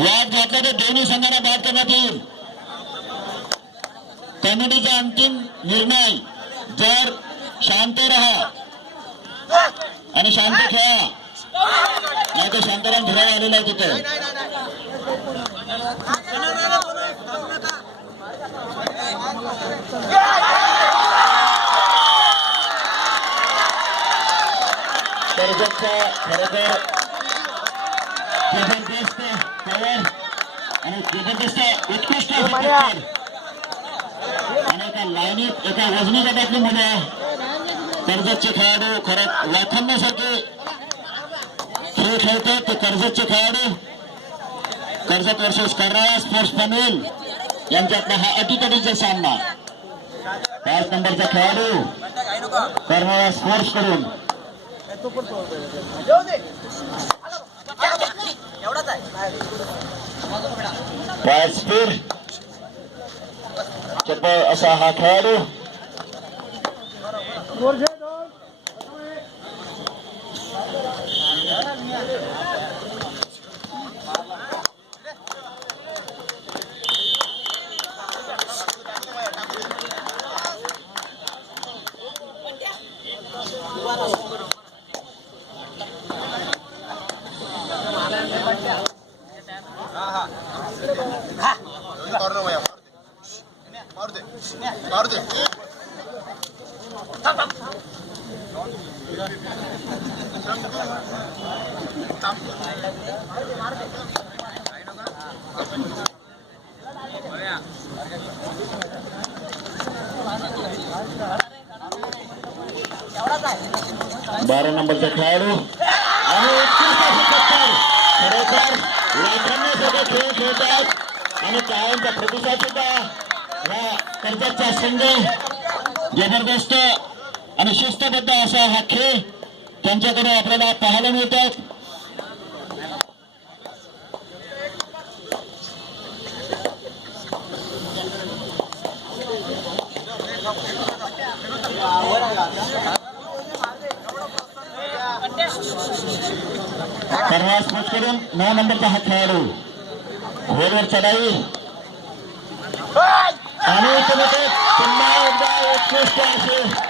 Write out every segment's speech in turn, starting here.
वाद घातला तर दोन्ही संघांना बाद करण्यात येईल. कमिटीचा अंतिम निर्णय जर शांत राहा आणि शांत खेळा. नाही तर शांताराम धिरावा आलेला आहे तिथे. खरं तर जबरदस्त आणि जबरदस्त उत्कृष्ट. आणि एका लाईनीत एका वजनी गटातली मुलं. कर्जतचे खेळाडू खरं वाखाणण्यासारखे खेळ खेळतात ते कर्जतचे खेळाडू. कर्जत वर्सेस कर्नाळा स्पोर्ट्स पनवेल यांच्यातला हा अटीतटीचा सामना. पाच नंबरचा खेळाडू. कर्नाळा स्पोर्ट्सकडून स्पीड चप्पल असा हा खेळाडू. बारा नंबरचा खेळाडू आणि उत्कृष्ट अशी टक्कर. खरोखर लाखांनी खेळ खेळतात आणि कायमचा प्रतिसाद सुद्धा या कर्जतचा संघ जबरदस्त आणि शिस्तबद्ध असा हा खेळ त्यांच्याकडे आपल्याला पाहायला मिळतात. परवास स्पोर्ट्सकडून नऊ नंबरचा हा खेळाडू. होलवर चढाई. आणि पुन्हा एकदा उत्कृष्ट असे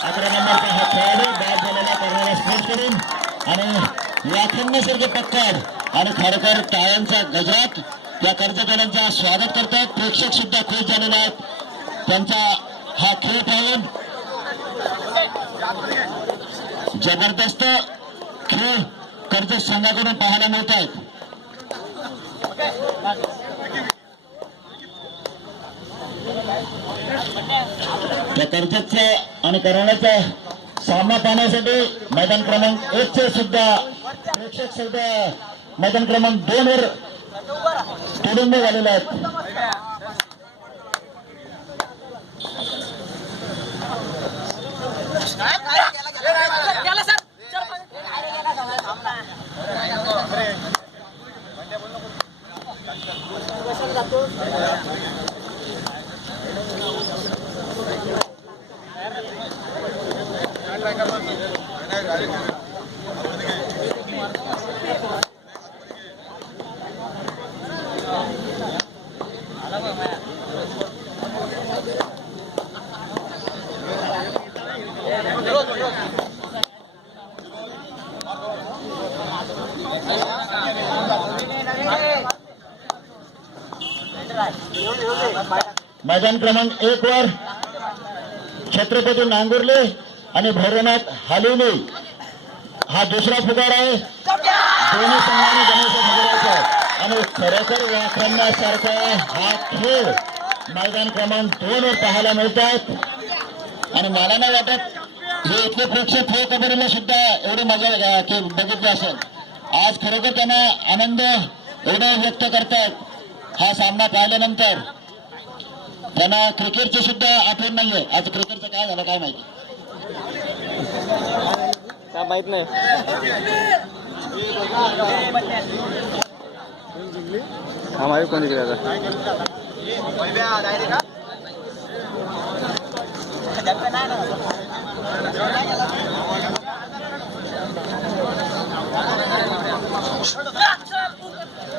अकरा नंबरचा हा खेळाडू बाद झालेला करणारा स्पोर्ट्सकडून आणि लाखांसारखे टक्कर आणि खरोखर गजरात या कर्जदारांचा स्वागत करतात प्रेक्षक सुद्धा खुश झालेले आहेत. त्यांचा हा खेळ पाहून जबरदस्त खेळ कर्जत संघाकडून पाहायला मिळत आहेत त्या कर्जतच्या आणि करण्याचा सामना पाहण्यासाठी मैदान क्रमांक एक चे सुद्धा प्रेक्षक सुद्धा मैदान क्रमांक दोन वर तुडुंब झालेले आहेत Gracias. मैदान क्रमांक एक वर छत्रपती नांगुर्ले आणि भैरवनाथ हालिवले. हा दुसरा फुगार आहे. दोन्ही संघाने गणेश हजरायचा आणि खरोखर वाखाणण्यासारखा हा खेळ मैदान क्रमांक दोन वर पाहायला मिळतात. आणि मला नाही वाटत हे इथले प्रेक्षक हे कबड्डीला सुद्धा एवढी मजा अं, बघितली असेल. आज खरोखर त्यांना आनंद एवढा व्यक्त करतात. हा सामना पाहिल्यानंतर त्यांना क्रिकेटची सुद्धा आठवण नाहीये. आज क्रिकेटचं काय झालं काय माहिती? काय माहीत नाही. हा माहीत कोणी केलं आता?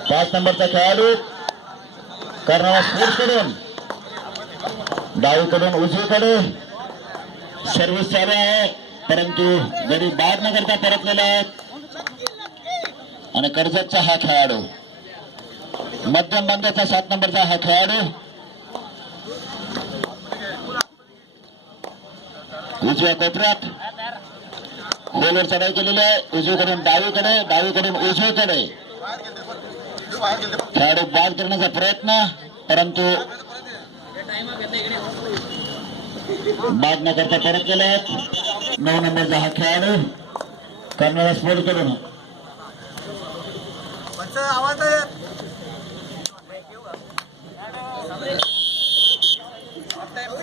पाच नंबरचा खेळाडू कर्नाळा स्पोर्ट्सकडून डावीकडून उजवीकडे. सर्विस चालू आहे परंतु गडी बाद न करता परतलेला आहे आणि कर्जतचा हा खेळाडू मध्यम बंदाचा सात नंबरचा हा खेळाडू. उजव्या कोपऱ्यात खोलवर चढाई केलेली आहे. उजवीकडून डावीकडे डावीकडून उजवीकडे. खेळाडू बाद करण्याचा प्रयत्न परंतु बाद न करता परत केलाय नऊ नंबरचा हा खेळाडू. कर्णाला स्पोर्ट करू ना आवाज